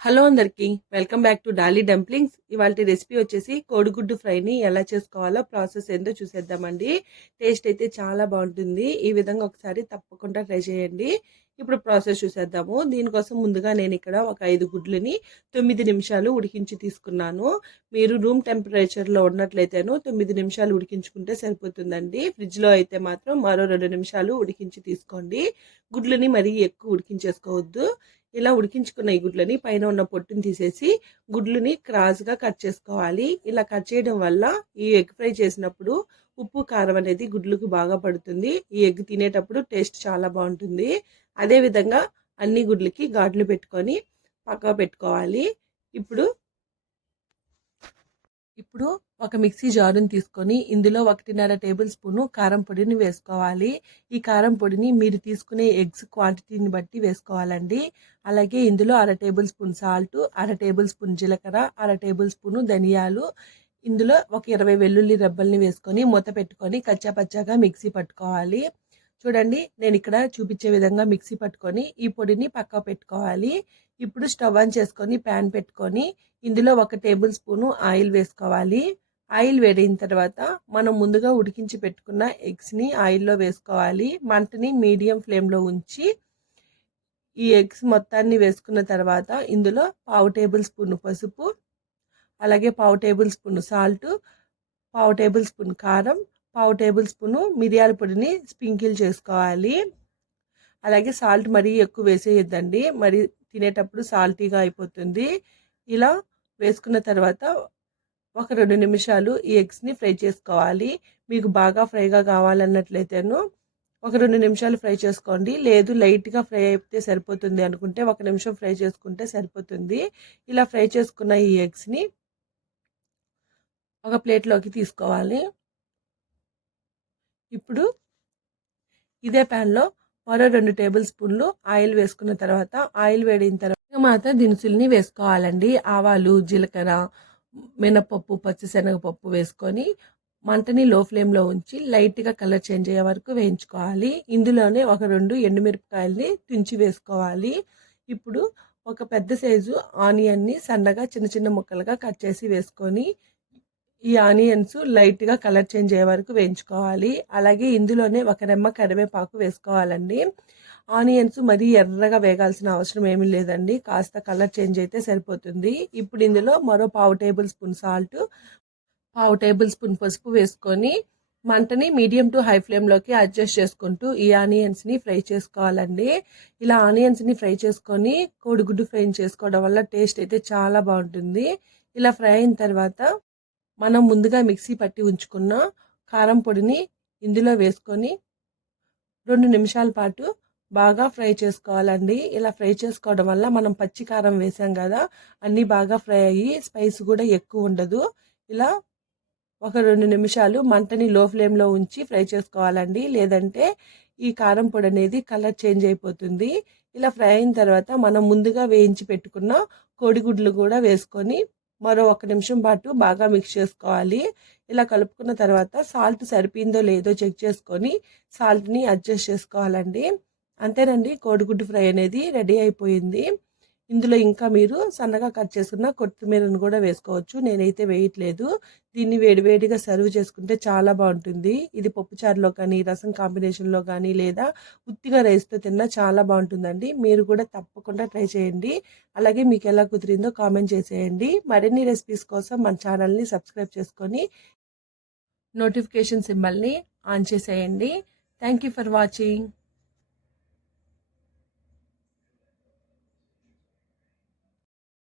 Hello అందరికి welcome back to Dolly dumplings. ఇవాళ recipe వచ్చేసి కోడిగుడ్డు ఫ్రైని ఎలా చేసుకోవాలో ప్రాసెస్ ఏందో చూసేద్దామండి. టేస్ట్ అయితే చాలా బాగుంటుంది. ఈ విధంగా ఒకసారి తప్పకుండా ట్రై చేయండి. ఇప్పుడు ప్రాసెస్ చూసేద్దాము. దీనికోసం ముందుగా నేను ఇక్కడ ఒక 5 గుడ్లని 9 నిమిషాలు ఉడికించి తీసుకున్నాను. మీరు రూమ్ టెంపరేచర్లో ఉన్నట్లయితేను 9 నిమిషాలు ఉడికించుకుంటే సరిపోతుందండి. ఫ్రిడ్జ్లో అయితే మాత్రం మరో 2 నిమిషాలు ఉడికించి తీసుకోండి. గుడ్లని మరీ ఎక్కువ ఉడికించేసుకోవద్దు. ఇలా ఉడికించుకున్న ఈ గుడ్లని పైన ఉన్న పొట్టుని తీసేసి గుడ్లని క్రాస్గా కట్ చేసుకోవాలి. ఇలా కట్ చేయడం వల్ల ఈ ఎగ్ ఫ్రై చేసినప్పుడు ఉప్పు కారం అనేది గుడ్లకు బాగా పడుతుంది. ఈ ఎగ్ తినేటప్పుడు టేస్ట్ చాలా బాగుంటుంది. అదేవిధంగా అన్ని గుడ్లకి ఘాట్లు పెట్టుకొని పక్కన పెట్టుకోవాలి. ఇప్పుడు ఒక మిక్సీ జారుని తీసుకొని ఇందులో 1.5 టేబుల్ స్పూను కారం పొడిని వేసుకోవాలి. ఈ కారం పొడిని మీరు తీసుకునే ఎగ్స్ క్వాంటిటీని బట్టి వేసుకోవాలండి. అలాగే ఇందులో 1/2 table spoon salt, 1/2 table spoon జీలకర్ర, 1/2 టేబుల్ స్పూను ధనియాలు, ఇందులో ఒక 20 వెల్లుల్లి రెబ్బల్ని వేసుకొని మూత పెట్టుకొని కచ్చాపచ్చాగా మిక్సీ పట్టుకోవాలి. చూడండి, నేను ఇక్కడ చూపించే విధంగా మిక్సీ పట్టుకొని ఈ పొడిని పక్క పెట్టుకోవాలి. ఇప్పుడు స్టవ్ ఆన్ చేసుకొని ప్యాన్ పెట్టుకొని ఇందులో 1 టేబుల్ స్పూను ఆయిల్ వేసుకోవాలి. ఆయిల్ వేడిన తర్వాత మనం ముందుగా ఉడికించి పెట్టుకున్న ఎగ్స్ని ఆయిల్లో వేసుకోవాలి. మంటని మీడియం ఫ్లేమ్లో ఉంచి ఈ ఎగ్స్ మొత్తాన్ని వేసుకున్న తర్వాత ఇందులో 1/2 టేబుల్ స్పూన్ పసుపు, అలాగే 1/2 table spoon salt, 1/2 table spoon కారం, 1/2 టేబుల్ స్పూను మిరియాల పొడిని స్ప్రింకిల్ చేసుకోవాలి. అలాగే సాల్ట్ మరీ ఎక్కువ వేసేయద్దండి, మరి తినేటప్పుడు సాల్టీగా అయిపోతుంది. ఇలా వేసుకున్న తర్వాత ఒక 2 నిమిషాలు ఈ ఎగ్స్ని ఫ్రై చేసుకోవాలి. మీకు బాగా ఫ్రైగా కావాలన్నట్లయితేను ఒక 2 నిమిషాలు ఫ్రై చేసుకోండి. లేదు లైట్గా ఫ్రై అయితే సరిపోతుంది అనుకుంటే 1 నిమిషం ఫ్రై చేసుకుంటే సరిపోతుంది. ఇలా ఫ్రై చేసుకున్న ఈ ఎగ్స్ని ఒక ప్లేట్లోకి తీసుకోవాలి. ఇప్పుడు ఇదే ప్యాన్లో మరో 2 టేబుల్ స్పూన్లు ఆయిల్ వేసుకున్న తర్వాత ఆయిల్ వేడిన తర్వాత మాత్రం దినుసుల్ని వేసుకోవాలండి. ఆవాలు, జీలకర్ర, మినపప్పు, పచ్చిశనగపప్పు వేసుకొని మంటని లో ఫ్లేమ్లో ఉంచి లైట్గా కలర్ చేంజ్ అయ్యే వరకు వేయించుకోవాలి. ఇందులోనే ఒక 2 ఎండుమిరపకాయల్ని తుంచి వేసుకోవాలి. ఇప్పుడు ఒక పెద్ద సైజు ఆనియన్ని సన్నగా చిన్న చిన్న ముక్కలుగా కట్ చేసి వేసుకొని ఈ ఆనియన్స్ లైట్గా కలర్ చేంజ్ అయ్యే వరకు వేయించుకోవాలి. అలాగే ఇందులోనే ఒక రెమ్మ కరివేపాకు వేసుకోవాలండి. ఆనియన్స్ మరీ ఎర్రగా వేగాల్సిన అవసరం ఏమీ లేదండి, కాస్త కలర్ చేంజ్ అయితే సరిపోతుంది. ఇప్పుడు ఇందులో మరో 1/2 table spoon salt, 1/2 table spoon పసుపు వేసుకొని మంటని మీడియం టు హై ఫ్లేమ్లోకి అడ్జస్ట్ చేసుకుంటూ ఈ ఆనియన్స్ని ఫ్రై చేసుకోవాలండి. ఇలా ఆనియన్స్ని ఫ్రై చేసుకొని కోడిగుడ్డు ఫ్రై చేసుకోవడం వల్ల టేస్ట్ అయితే చాలా బాగుంటుంది. ఇలా ఫ్రై అయిన తర్వాత మనం ముందుగా మిక్సీ పట్టి ఉంచుకున్న కారం పొడిని ఇందులో వేసుకొని 2 నిమిషాల పాటు బాగా ఫ్రై చేసుకోవాలండి. ఇలా ఫ్రై చేసుకోవడం వల్ల మనం పచ్చి కారం వేసాం కదా, అన్నీ బాగా ఫ్రై అయ్యి స్పైస్ కూడా ఎక్కువ ఉండదు. ఇలా ఒక 2 నిమిషాలు మంటని లో ఫ్లేమ్లో ఉంచి ఫ్రై చేసుకోవాలండి, లేదంటే ఈ కారం పొడి అనేది కలర్ చేంజ్ అయిపోతుంది. ఇలా ఫ్రై అయిన తర్వాత మనం ముందుగా వేయించి పెట్టుకున్న కోడిగుడ్లు కూడా వేసుకొని మరో 1 నిమిషం పాటు బాగా మిక్స్ చేసుకోవాలి. ఇలా కలుపుకున్న తర్వాత సాల్ట్ సరిపోయిందో లేదో చెక్ చేసుకొని సాల్ట్ని అడ్జస్ట్ చేసుకోవాలండి. అంతేనండి, కోడిగుడ్డు ఫ్రై అనేది రెడీ అయిపోయింది. ఇందులో ఇంకా మీరు సన్నగా కట్ చేసుకున్న కొత్తిమీరను కూడా వేసుకోవచ్చు. నేనైతే వేయట్లేదు. దీన్ని వేడివేడిగా సర్వ్ చేసుకుంటే చాలా బాగుంటుంది. ఇది పప్పుచారులో కానీ, రసం కాంబినేషన్లో కానీ, లేదా ఉత్తిగా రైస్తో తిన్నా చాలా బాగుంటుందండి. మీరు కూడా తప్పకుండా ట్రై చేయండి. అలాగే మీకు ఎలా కుదిరిందో కామెంట్ చేసేయండి. మరిన్ని రెసిపీస్ కోసం మన ఛానల్ని సబ్స్క్రైబ్ చేసుకొని నోటిఫికేషన్ సింబల్ని ఆన్ చేసేయండి. Thank you for watching.